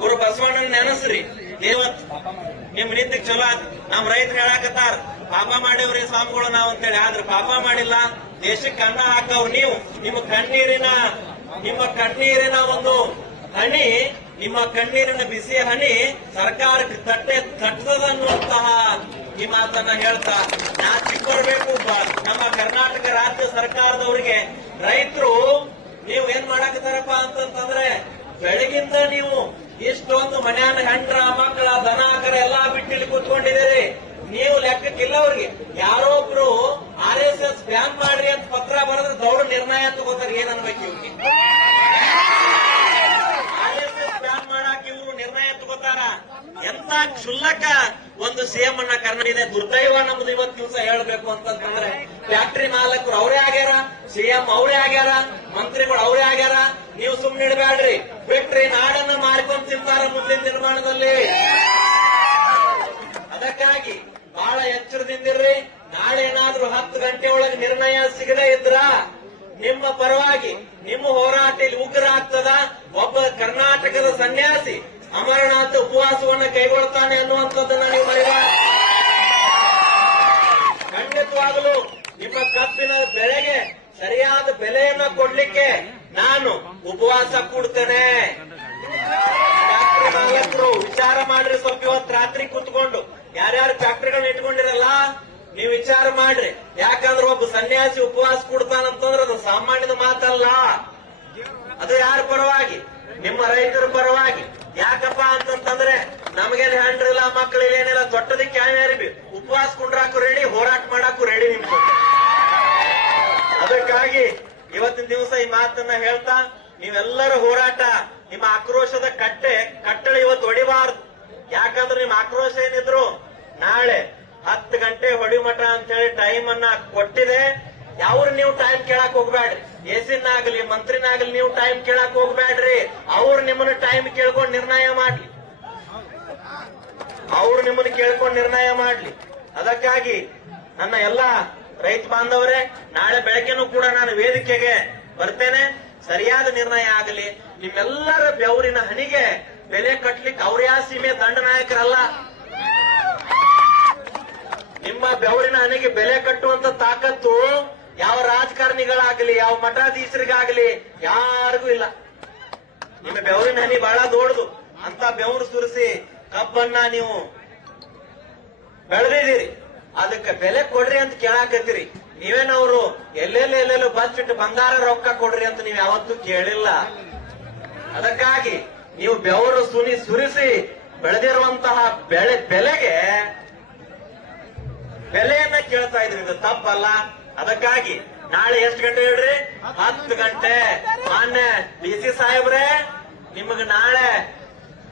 ಗುರು ಬಸವಣ್ಣನ ನೆನಸ್ರಿ. ನಿಮ್ ನಿಂತಿಗ್ ಚಲೋ ಆತ್. ನಮ್ ರೈತರು ಹೇಳಾಕತ್ತಾರ ಪಾಪ ಮಾಡಿವ್ರಿ ಸ್ವಾಮಿಗಳು ನಾವ್ ಅಂತೇಳಿ. ಆದ್ರೆ ಪಾಪ ಮಾಡಿಲ್ಲ, ದೇಶಕ್ಕೆ ಅನ್ನ ಹಾಕವ್ರು ನೀವು. ನಿಮ್ಮ ಕಣ್ಣೀರಿನ ಒಂದು ಹನಿ, ನಿಮ್ಮ ಕಣ್ಣೀರಿನ ಬಿಸಿ ಹನಿ ಸರ್ಕಾರಕ್ಕೆ ತಟ್ಟದನ್ನುವಂತಹ ಈ ಮಾತನ್ನ ಹೇಳ್ತಾ ನಾ ಚಿಕ್ಕೊಳ್ಬೇಕು. ನಮ್ಮ ಕರ್ನಾಟಕ ರಾಜ್ಯ ಸರ್ಕಾರದವರಿಗೆ ರೈತರು ನೀವು ಏನ್ ಮಾಡಾಕತ್ತಾರಪ್ಪ ಅಂತಂದ್ರೆ, ಬೆಳಗಿಂದ ನೀವು ಇಷ್ಟೊಂದು ಮನ್ಯಾನ ಹೆಂಡ್ರ ಮಕ್ಕಳ ದನ ಕರ ಎಲ್ಲಾ ಬಿಟ್ಟಿಲ್ಲಿ ಕೂತ್ಕೊಂಡಿದ್ದೀರಿ. ನೀವು ಲೆಕ್ಕಕ್ಕಿಲ್ಲ ಅವ್ರಿಗೆ. ಯಾರೋ ಒಬ್ರು RSS ಬ್ಯಾನ್ ಮಾಡ್ರಿ ಅಂತ ಪತ್ರ ಬರೆದ್ರೆ ದೌಡ ನಿರ್ಣಯ ತಗೋತಾರೆ. ಏನ್ ಅನ್ಬೇಕು ಇವ್ರಿಗೆ? RSS ಬ್ಯಾನ್ ಮಾಡಾಕ ಇವ್ರು ನಿರ್ಣಯ ತಗೋತಾರ? ಎಂತ ಕ್ಷುಲ್ಲಕ ಒಂದು ಸಿಎಂ ಅನ್ನ ಕರ್ನಾಟಕ ದುರ್ದೈವ ನಮ್ದು ಇವತ್ತು ದಿವಸ ಹೇಳ್ಬೇಕು ಅಂತಂದ್ರೆ. ಫ್ಯಾಕ್ಟರಿ ಮಾಲಕರು ಅವರೇ ಆಗ್ಯಾರ, ಸಿಎಂ ಅವರೇ ಆಗ್ಯಾರ, ಮಂತ್ರಿಗಳು ಅವರೇ ಆಗ್ಯಾರ. ನೀವು ಸುಮ್ನೆ ಇಡಬೇಡ್ರಿ, ಬಿಟ್ರಿ ನಾಡನ್ನ ಮಾರ್ಕೊಂಡ್ ತಿಂತಾರ ಮುಂದಿನ ನಿರ್ಮಾಣದಲ್ಲಿ. ಅದಕ್ಕಾಗಿ ಬಹಳ ಎಚ್ಚರದಿಂದಿರ್ರಿ. ನಾಳೆ ಏನಾದ್ರೂ 10 ಗಂಟೆ ಒಳಗೆ ನಿರ್ಣಯ ಸಿಗದೇ ಇದ್ರ ನಿಮ್ಮ ಪರವಾಗಿ ನಿಮ್ಮ ಹೋರಾಟ ಇಲ್ಲಿ ಉಗ್ರ ಆಗ್ತದ. ಒಬ್ಬ ಕರ್ನಾಟಕದ ಸನ್ಯಾಸಿ ಅಮರನಾಥ ಉಪವಾಸವನ್ನ ಕೈಗೊಳ್ತಾನೆ ಅನ್ನುವಂಥದ್ದನ್ನ ನೀವು ಮರೆಯಬಾರದು. ಖಂಡಿತವಾಗಲೂ ನಿಮ್ಮ ಕಬ್ಬಿನ ಬೆಳೆಗೆ ಸರಿಯಾದ ಬೆಲೆಯನ್ನ ಕೊಡ್ಲಿಕ್ಕೆ ನಾನು ಉಪವಾಸ ಕೂಡ್ತೇನೆ. ಫ್ಯಾಕ್ಟರಿ ಮಾಲಕರು ವಿಚಾರ ಮಾಡ್ರಿ ಸ್ವಲ್ಪ. ಇವತ್ತು ರಾತ್ರಿ ಕೂತ್ಕೊಂಡು ಯಾರ್ಯಾರು ಫ್ಯಾಕ್ಟರಿಗಳನ್ನ ಇಟ್ಕೊಂಡಿರಲ್ಲ, ನೀವು ವಿಚಾರ ಮಾಡ್ರಿ. ಯಾಕಂದ್ರೆ ಒಬ್ಬ ಸನ್ಯಾಸಿ ಉಪವಾಸ ಕೊಡ್ತಾನಂತಂದ್ರೆ ಅದು ಸಾಮಾನ್ಯದ ಮಾತಲ್ಲ. ಅದು ಯಾರ ಪರವಾಗಿ? ನಿಮ್ಮ ರೈತರ ಪರವಾಗಿ. ಯಾಕಪ್ಪ ಅಂತಂತಂದ್ರೆ ನಮಗೇನು ಹೆಂಡ್ರಿಲ್ಲ, ಮಕ್ಕಳಿಲ್ಲ, ಏನಿಲ್ಲ, ತೊಟ್ಟದಕ್ಕೆ ಯಾರ್ಯಾರು ಉಪವಾಸ ಕುಂಡ್ರಾಕು ರೆಡಿ, ಹೋರಾಟ ಮಾಡಾಕು ರೆಡಿ ನಿಮ್ಗೆ. ಅದಕ್ಕಾಗಿ ಇವತ್ತಿನ ದಿವಸ ಈ ಮಾತನ್ನ ಹೇಳ್ತಾ, ನೀವೆಲ್ಲರ ಹೋರಾಟ, ನಿಮ್ಮ ಆಕ್ರೋಶದ ಕಟ್ಟಳೆ ಇವತ್ತು ಹೊಡಿಬಾರ್ದು. ಯಾಕಂದ್ರೆ ನಿಮ್ಮ ಆಕ್ರೋಶ ಏನಿದ್ರು ನಾಳೆ 10 ಗಂಟೆ ಹೊಡಿಮಠ ಅಂತ ಹೇಳಿ ಟೈಮ್ ಅನ್ನ ಕೊಟ್ಟಿದೆ. ಯಾವ್ರು ನೀವು ಟೈಮ್ ಕೇಳಕ್ ಹೋಗ್ಬೇಡ್ರಿ. ಎಸಿನಾಗ್ಲಿ ಮಂತ್ರಿನಾಗ್ಲಿ ನೀವು ಟೈಮ್ ಕೇಳಕ್ ಹೋಗ್ಬೇಡ್ರಿ. ಅವ್ರು ನಿಮ್ಮನ್ನ ಟೈಮ್ ಕೇಳ್ಕೊಂಡು ನಿರ್ಣಯ ಮಾಡ್ಲಿ. ಅದಕ್ಕಾಗಿ ನನ್ನ ಎಲ್ಲಾ ರೈತ ಬಾಂಧವರೇ, ನಾಳೆ ಬೆಳಗ್ಗೆನೂ ಕೂಡ ನಾನು ವೇದಿಕೆಗೆ ಬರ್ತೇನೆ. ಸರಿಯಾದ ನಿರ್ಣಯ ಆಗಲಿ. ನಿಮ್ಮೆಲ್ಲರ ಬೆವರಿನ ಹನಿಗೆ ಬೆಲೆ ಕಟ್ಲಿಕ್ಕೆ ಅವ್ರ್ಯಾ ಸೀಮೆ ದಂಡನಾಯಕರಲ್ಲ. ನಿಮ್ಮ ಬೆವರಿನ ಹನಿಗೆ ಬೆಲೆ ಕಟ್ಟುವಂತ ತಾಕತ್ತು ಯಾವ ರಾಜಕಾರಣಿಗಳಾಗಲಿ, ಯಾವ ಮಠಾಧೀಶರಿಗಾಗಲಿ ಯಾರಿಗೂ ಇಲ್ಲ. ನಿಮ್ಮ ಬೆವರಿನ ಹನಿ ಬಹಳ ದೊಡ್ಡದು. ಅಂತ ಬೆವರು ಸುರಿಸಿ ಕಬ್ಬನ್ನ ನೀವು ಬೆಳೆದಿದ್ದೀರಿ, ಅದಕ್ಕೆ ಬೆಲೆ ಕೊಡ್ರಿ ಅಂತ ಕೇಳಾಕತ್ತೀರಿ. ನೀವೇನವರು ಎಲ್ಲೆಲ್ಲೋ ಬಚ್ಚಿಟ್ಟು ಬಂಗಾರ ರೊಕ್ಕ ಕೊಡ್ರಿ ಅಂತ ನೀವು ಯಾವತ್ತೂ ಕೇಳಿಲ್ಲ. ಅದಕ್ಕಾಗಿ ನೀವು ಬೆವರು ಸುರಿಸಿ ಬೆಳೆದಿರುವಂತಹ ಬೆಲೆಯನ್ನ ಕೇಳ್ತಾ ಇದ್ರಿ. ಇದು ತಪ್ಪಲ್ಲ. ಅದಕ್ಕಾಗಿ ನಾಳೆ ಎಷ್ಟು ಗಂಟೆ ಹೇಳ್ರಿ? 10 ಗಂಟೆ. ಮಾನ್ಯ DC ಸಾಹೇಬ್ರೆ, ನಿಮಗೆ ನಾಳೆ